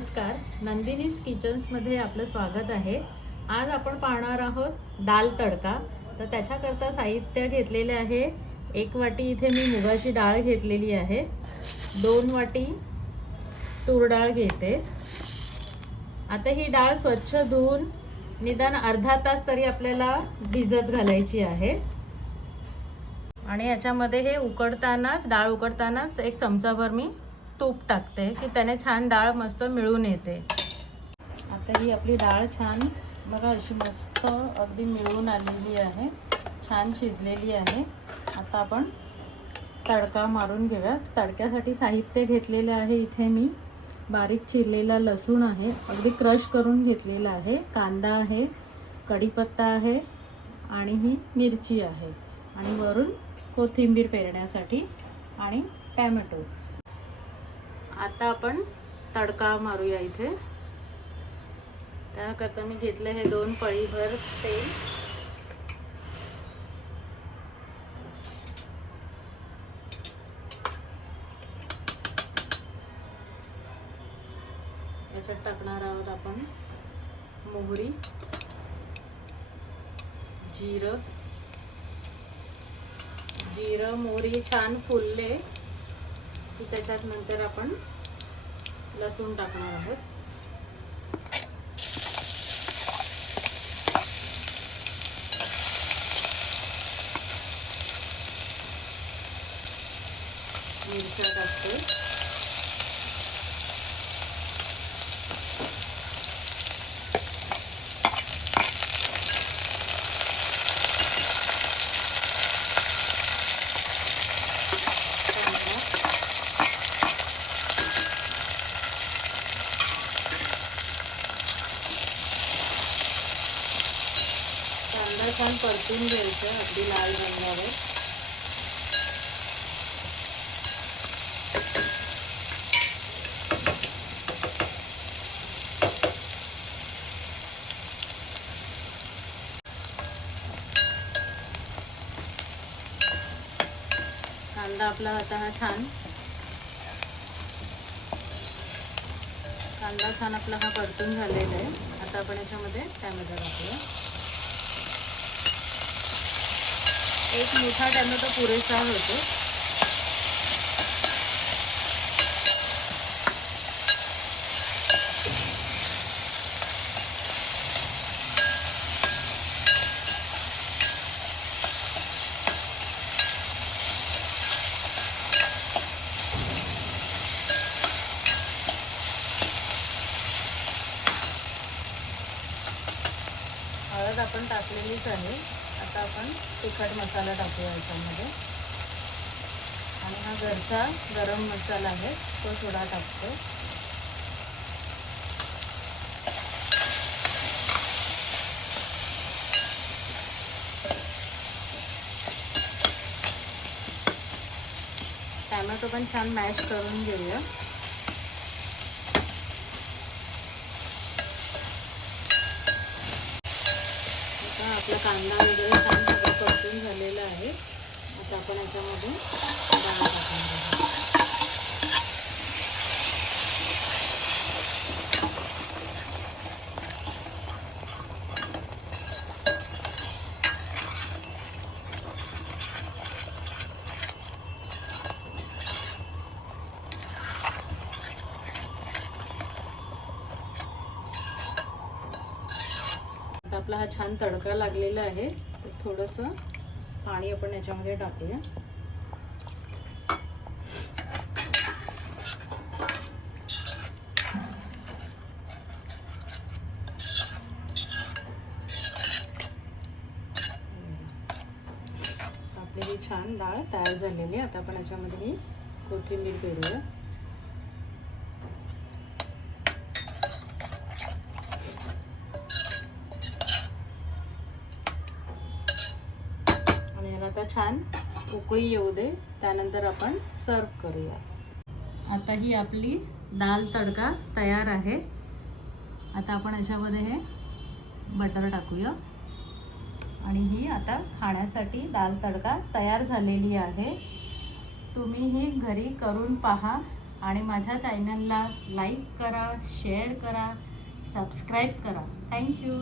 नमस्कार, नंदिनीज किचन्समध्ये आपलं स्वागत आहे। आज आपण पाहणार आहोत दाल तडका। तर त्याच्याकरता साहित्य घेतलेले आहे। 1 वाटी इथे मी मुगाची डाळ घेतलेली आहे, 2 वाटी तूर डाळ घेते। आता ही डाळ स्वच्छ धुवून निदान अर्धा तास तरी आपल्याला भिजत घालायची आहे। आणि याच्यामध्ये हे उकडतानाच डाळ उकडतानाच 1 चमचाभर मी तूप टाकते की त्याने छान डाळ मस्त मिळून येते। आता ही आपली डाळ छान बघा अशी मस्त अगदी मिळून आलेली आहे, छान शिजलेली आहे। आता आपण तडका मारून घेऊया। तडक्यासाठी साहित्य घेतलेले आहे, इथे मी बारीक चिरलेला लसूण आहे, अगदी क्रश करून घेतलेला आहे, कांदा आहे, कढीपत्ता आहे आणि ही मिरची आहे आणि वरून कोथिंबीर पेरण्यासाठी आणि टोमॅटो। आता आपण तडका मारूया। इथे त्याकरता मी घेतले हे 2 पळीभर तेल। याच्यात टाकणार आहोत आपण मोहरी, जिरं मोहरी छान फुलले की त्याच्यात नंतर आपण लसूण टाकणार आहोत। मिरच्या टाकते, कांदा छान परतून घ्यायचा अगदी लाल रंगावर। कांदा आपला आता हा छान आपला हा परतून झालेला आहे। आता आपण याच्यामध्ये टोमॅटो टाकूया। 1 मोठा टोमॅटो पुरेसा होतो। हळद आपण टाकलेलीच आहे। आता आपण तिखट मसाला टाकूया याच्यामध्ये आणि हा घरचा गरम मसाला आहे तो थोडा टाकतो। टोमॅटो पण छान मॅश करून घेऊया। आपला कांदा वगैरे छान सगळं परतून झालेला आहे। आता आपण याच्यामध्ये डाळ टाकणार आहोत। आपला हा छान तडका लागलेला आहे, तर थोडंसं पाणी आपण याच्यामध्ये टाकूया। आपली ही छान डाळ तयार झालेली आहे। आता आपण याच्यामध्ये ही कोथिंबीर पेरूया। आता छान उकळी येऊ दे, त्यानंतर आपण सर्व करूया। आता ही आपली दाल तडका तयार आहे। आता आपण याच्यामध्ये हे बटर टाकूया आणि ही आता खाण्यासाठी दाल तडका तयार झालेली आहे। तुम्ही ही घरी करून पहा आणि माझ्या चॅनलला लाईक करा, शेअर करा, सबस्क्राईब करा. थँक्यू.